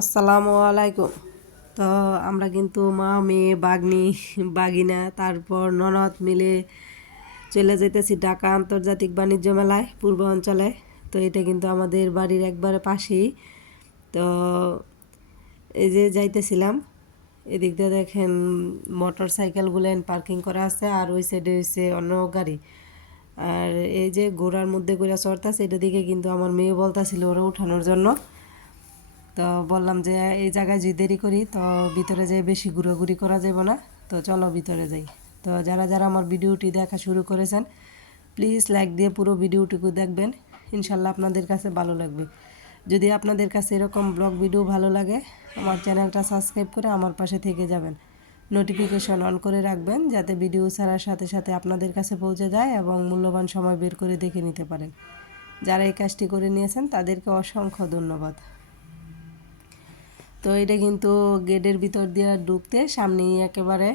আসসালামু আলাইকুম। তো আমরা কিন্তু মা মেয়ে বাগিনা তারপর ননদ মিলে চলে যেতেছি ঢাকা আন্তর্জাতিক বাণিজ্য মেলায় পূর্বাঞ্চলে। তো এটা কিন্তু আমাদের বাড়ির একবারে পাশেই। তো এই যে যাইতেছিলাম, এদিক দিয়ে দেখেন মোটর সাইকেলগুলো পার্কিং করা আছে, আর ওই সাইডে হয়েছে অন্য গাড়ি। আর এই যে ঘোড়ার মধ্যে ঘোরা চড়তেছে, এটা দিকে কিন্তু আমার মেয়ে বলতাছিল ওরা উঠানোর জন্য। তো বললাম যে এই জায়গায় যদি দেরি করি তো ভিতরে যেয়ে বেশি ঘোরাঘুরি করা যাবে না, তো চলো ভিতরে যাই। তো যারা যারা আমার ভিডিওটি দেখা শুরু করেছেন প্লিজ লাইক দিয়ে পুরো ভিডিওটুকু দেখবেন, ইনশাল্লাহ আপনাদের কাছে ভালো লাগবে। যদি আপনাদের কাছে এরকম ব্লগ ভিডিও ভালো লাগে আমার চ্যানেলটা সাবস্ক্রাইব করে আমার পাশে থেকে যাবেন, নোটিফিকেশন অন করে রাখবেন যাতে ভিডিও ছাড়ার সাথে সাথে আপনাদের কাছে পৌঁছে যায় এবং মূল্যবান সময় বের করে দেখে নিতে পারেন। যারা এই কাজটি করে নিয়েছেন তাদেরকে অসংখ্য ধন্যবাদ। তো এটা কিন্তু গেটের ভিতর দিয়ে ঢুকতে সামনেই একেবারে।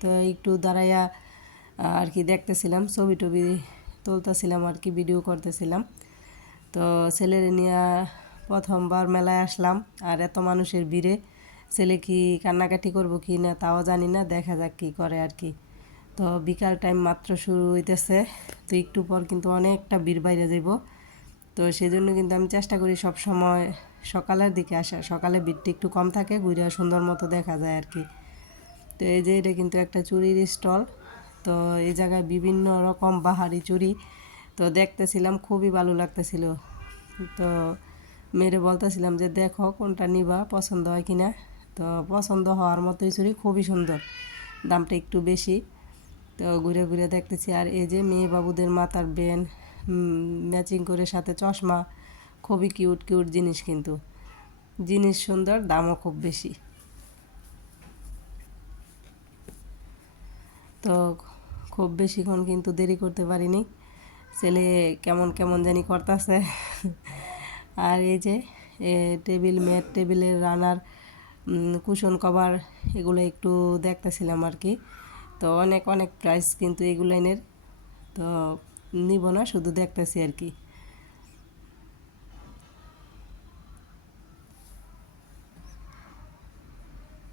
তো একটু দাঁড়াইয়া আর কি দেখতেছিলাম, ছবি টবি তুলতেছিলাম আর কি, ভিডিও করতেছিলাম। তো ছেলের নিয়ে প্রথমবার মেলায় আসলাম, আর এত মানুষের ভিড়ে ছেলে কি কান্নাকাটি করবো কি না তাও জানি না, দেখা যাক কী করে আর কি। তো বিকাল টাইম মাত্র শুরু হইতেছে, তো একটু পর কিন্তু অনেকটা ভিড় বাইরে যাব। তো সেই জন্য কিন্তু আমি চেষ্টা করি সব সময় সকালের দিকে আসা, সকালে ভিড়টা একটু কম থাকে, ঘুরে সুন্দর মতো দেখা যায় আর কি। তো এই যে এটা কিন্তু একটা চুরির স্টল। তো এই জায়গায় বিভিন্ন রকম বাহারি চুড়ি তো দেখতেছিলাম, খুবই ভালো লাগতেছিল। তো মেয়েরে বলতেছিলাম যে দেখো কোনটা নিবা, পছন্দ হয় কিনা। তো পছন্দ হওয়ার মতোই চুড়ি, খুবই সুন্দর, দামটা একটু বেশি। তো ঘুরে ঘুরে দেখতেছি, আর এই যে মেয়ে বাবুদের মাথার বেন ম্যাচিং করে সাথে চশমা, খুবই কিউট কিউট জিনিস, কিন্তু জিনিস সুন্দর, দামও খুব বেশি। তো খুব বেশিক্ষণ কিন্তু দেরি করতে পারিনি, ছেলে কেমন কেমন জানি করতেছে। আর এই যে টেবিল ম্যাট, টেবিলের রানার, কুশন কভার, এগুলো একটু দেখতেছিলাম আর কি। তো অনেক অনেক প্রাইস কিন্তু এগুলো এনের, তো নিব না, শুধু দেখতেছি আর কি।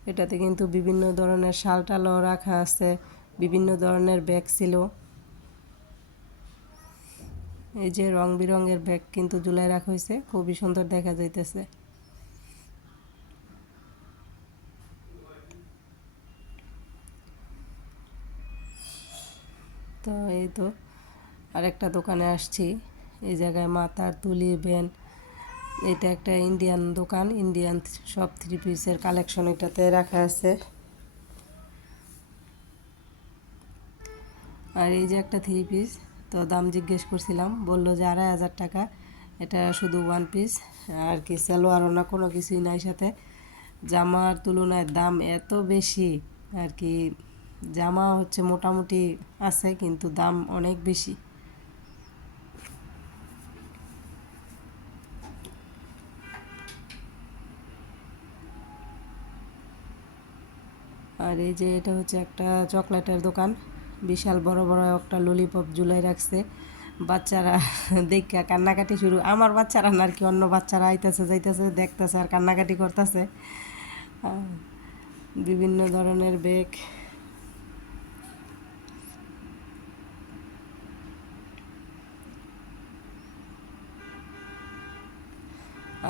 এটাতে কিন্তু বিভিন্ন ধরনের শাল টালও রাখা আছে, বিভিন্ন ধরনের ব্যাগ ছিল। এই যে রং বেরঙের ব্যাগ কিন্তু ঝুলাই রাখা হয়েছে, খুবই সুন্দর দেখা যাইতেছে। তো এই তো আরেকটা দোকানে আসছি, এই জায়গায় মাথার তুলি ব্যান, এটা একটা ইন্ডিয়ান দোকান, ইন্ডিয়ান সব থ্রি পিসের কালেকশন এটাতে রাখা আছে। আর এই যে একটা থ্রি পিস, তো দাম জিজ্ঞেস করছিলাম, বললো যে 2,500 টাকা। এটা শুধু ওয়ান পিস আর কি, সালোয়ারও না, কোনো কিছুই নাই সাথে। জামার তুলনায় দাম এত বেশি আর কি, জামা হচ্ছে মোটামুটি আছে কিন্তু দাম অনেক বেশি। আর এই যে এটা হচ্ছে একটা চকলেটের দোকান, বিশাল বড় বড় একটা ললিপপ ঝুলাই রাখছে। বাচ্চারা দেখা কান্নাকাটি শুরু, আমার বাচ্চারা না আর কি, অন্য বাচ্চারা আইতেছে যাইতেছে দেখতেছে আর কান্নাকাটি করতেছে। বিভিন্ন ধরনের ব্যাগ।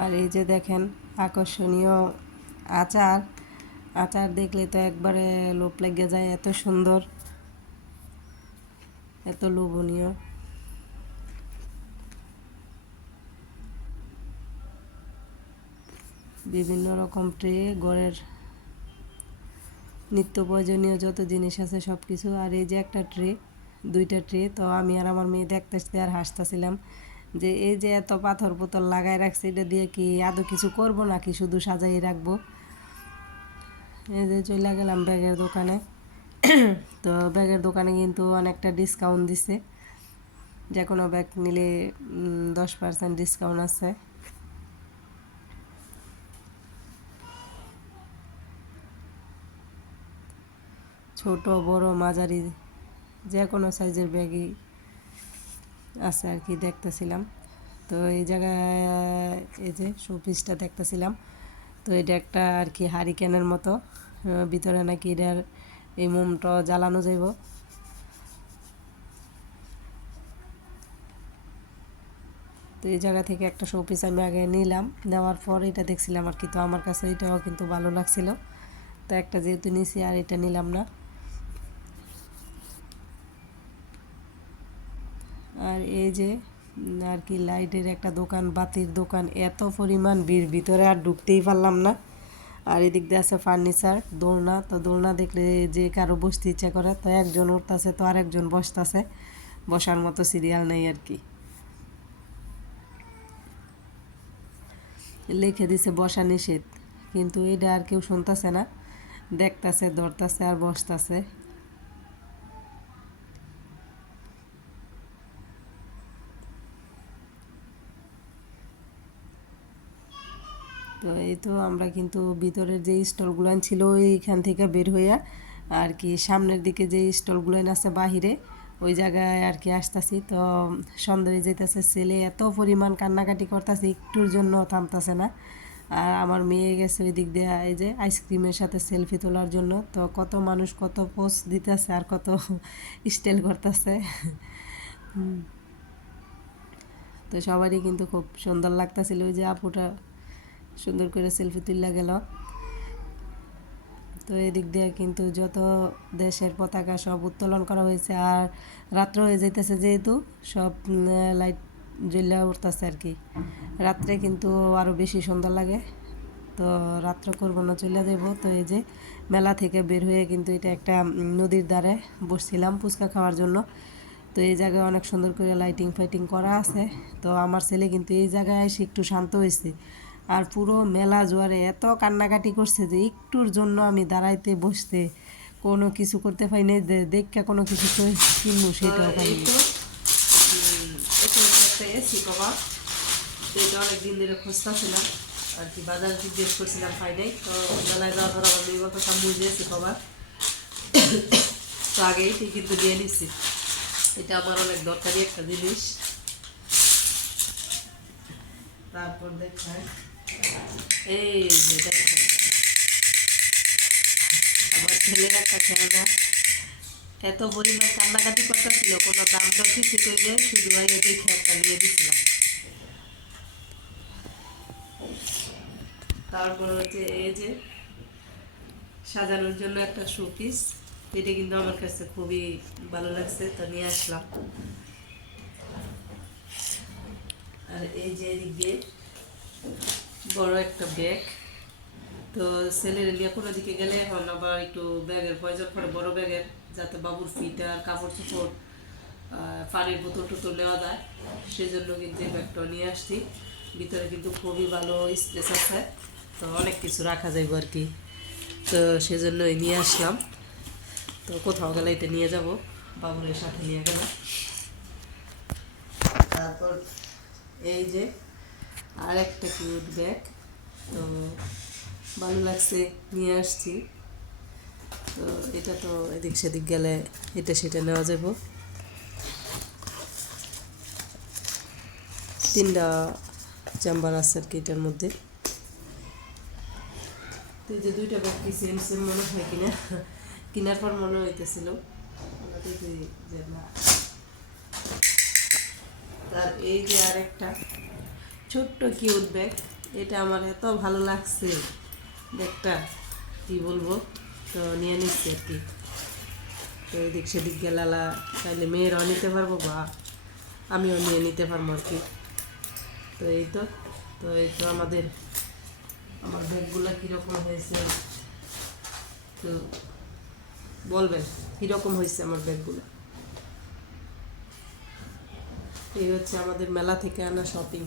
আর এই যে দেখেন আকর্ষণীয় আচার, আচার দেখলে তো একবারে লোভ লেগে যায়, এত সুন্দর, এত লোভনীয়। বিভিন্ন রকম ট্রে, ঘরের নিত্য প্রয়োজনীয় যত জিনিস আছে সব কিছু। আর এই যে একটা ট্রে, দুইটা ট্রে, তো আমি আর আমার মেয়ে দেখতেছি আর হাসতেছিলাম যে এই যে এত পাথর পুতর লাগাই রাখছে, এটা দিয়ে কি আদৌ কিছু করবো নাকি শুধু সাজাই রাখবো। এই যে চলে গেলাম ব্যাগের দোকানে। তো ব্যাগের দোকানে কিন্তু অনেকটা ডিসকাউন্ট দিছে, যে কোনো ব্যাগ নিলে 10% ডিসকাউন্ট আছে। ছোট বড় মাঝারি যে কোনো সাইজের ব্যাগই আছে আর কি, দেখতেছিলাম। তো এই জায়গায় এই যে শোপিসটা দেখতেছিলাম, তো এটা একটা আর কি হারিকেনের মতো, ভিতরে নাকি এটার এই মোমটা জ্বালানো যাইব। তো এই জায়গা থেকে একটা শোপিস আমি আগে নিলাম, নেওয়ার পর এটা দেখছিলাম আর কি, তো আমার কাছে এটাও কিন্তু ভালো লাগছিল, তো একটা যেহেতু নিছি আর এটা নিলাম না। আর এই যে আর কি লাইটের একটা দোকান, বাতির দোকান, এত পরিমাণ ভিড়, ভিতরে আর ঢুকতেই পারলাম না। আর এদিক দিয়ে আছে ফার্নিচার, দোলনা, তো দোলনা দেখলে যে কারো বসতে ইচ্ছা করে, তো একজন উঠতেছে তো আরেকজন বসতেছে, বসার মতো সিরিয়াল নেই আর কি, লিখে দিছে বসা নিষেধ, কিন্তু এটা আর কেউ শুনতেছে না, দেখতেছে, ধরতেছে আর বসতেছে। তো এই তো আমরা কিন্তু ভিতরের যে স্টলগুলো ছিল ওইখান থেকে বের হইয়া আর কি সামনের দিকে যে স্টলগুলো আছে বাহিরে, ওই জায়গায় আর কি আসতেছি। তো সন্ধ্যা হয়ে যেতেছে, ছেলে এত পরিমাণ কান্নাকাটি করতেছে, একটুর জন্য থামতেছে না। আর আমার মেয়ে গেছে ওই দিক দিয়ে এই যে আইসক্রিমের সাথে সেলফি তোলার জন্য, তো কত মানুষ কত পোস্ট দিতেছে আর কত স্টাইল করতেছে। তো সবারই কিন্তু খুব সুন্দর লাগতেছিল, ওই যে আপুটা সুন্দর করে সেলফি তুললা গেল। তো এদিক দিয়ে কিন্তু যত দেশের পতাকা সব উত্তোলন করা হয়েছে, আর রাত্র হয়ে যাইতেছে যেহেতু সব লাইট জ্বলে উঠতেছে আর কি, রাত্রে কিন্তু আরও বেশি সুন্দর লাগে। তো রাত্র করবো না, চলে যাব। তো এই যে মেলা থেকে বের হয়ে কিন্তু এটা একটা নদীর ধারে বসছিলাম ফুচকা খাওয়ার জন্য। তো এই জায়গায় অনেক সুন্দর করে লাইটিং ফাইটিং করা আছে। তো আমার ছেলে কিন্তু এই জায়গায় এসে একটু শান্ত হয়েছে, আর পুরো মেলা জোয়ারে এত কান্নাকাটি করছে যে একটুর জন্য আমি দাঁড়াইতে বসতে কোনো কিছু করতে পারি নাই, দেখে কোনো কিছু কিনবো সেটাও পারি। এটা হচ্ছে একটা এসি কভার, তো এটা অনেকদিন ধরে খুঁজতেছিলাম আর কি, বাজারে জিজ্ঞেস করছিলাম পাই নাই। তো মেলায় যাওয়ার পর আমার মেয়ে বাবা সামনে যে এসি কভার, তো আগেই কিন্তু নিয়ে নিচ্ছি, এটা আমার অনেক দরকারি একটা জিনিস। তারপর দেখায় এই যে দেখেন আমার ছেলের একটা খেলনা, এত পরিমাণ কান্নাকাটি করতেছিল, কোনো দাম দর কিছু করলে শুধু আইয়ে দেখে একটা নিয়ে দিছিলাম। তারপর হচ্ছে এই যে সাজানোর জন্য একটা শোপিস, এটা কিন্তু আমার কাছে খুবই ভালো লাগছে, তো নিয়ে আসলাম। আর এই যে এদিক দিয়ে বড় একটা ব্যাগ, তো ছেলের নিয়ে কোনো দিকে গেলে এখন আবার একটু ব্যাগের প্রয়োজন পড়ে, বড় ব্যাগের, যাতে বাবুর ফিটার কাপড় চোপড় পানির বোতল টোতল নেওয়া যায়, সেজন্য কিন্তু এই ব্যাগটা নিয়ে আসছি। ভিতরে কিন্তু খুবই ভালো স্পেস আছে, তো অনেক কিছু রাখা যাইব আর কি, তো সেজন্যই নিয়ে আসলাম। তো কোথাও গেলে এটা নিয়ে যাব, বাবুরের সাথে নিয়ে গেল। তারপর এই যে আর একটা কিউট ব্যাগ, তো ভালো লাগছে নিয়ে আসছি। তো এটা তো এদিক সেদিক গেলে এটা সেটা নেওয়া যাব। তিনটা চেম্বার আছে আর কি এটার মধ্যে। তো এই যে দুইটা ব্যাগ কি সেম সেম মনে হয় কিনা, কেনার পর মনে হইতেছিল যে না। তার এই যে আরেকটা ছোট্ট কিউট ব্যাগ, এটা আমার এত ভালো লাগছে ব্যাগটা, কি বলবো, তো নিয়ে নিচ্ছি আর কি। তো এদিক সেদিক গেলালা চাইলে মেয়েরাও নিতে পারবো বা আমিও নিয়ে নিতে পারবো আর কি। তো এই তো, তো এই তো আমার ব্যাগগুলো কীরকম হয়েছে তো বলবেন, কীরকম হয়েছে আমার ব্যাগগুলো। এই হচ্ছে আমাদের মেলা থেকে আনা শপিং।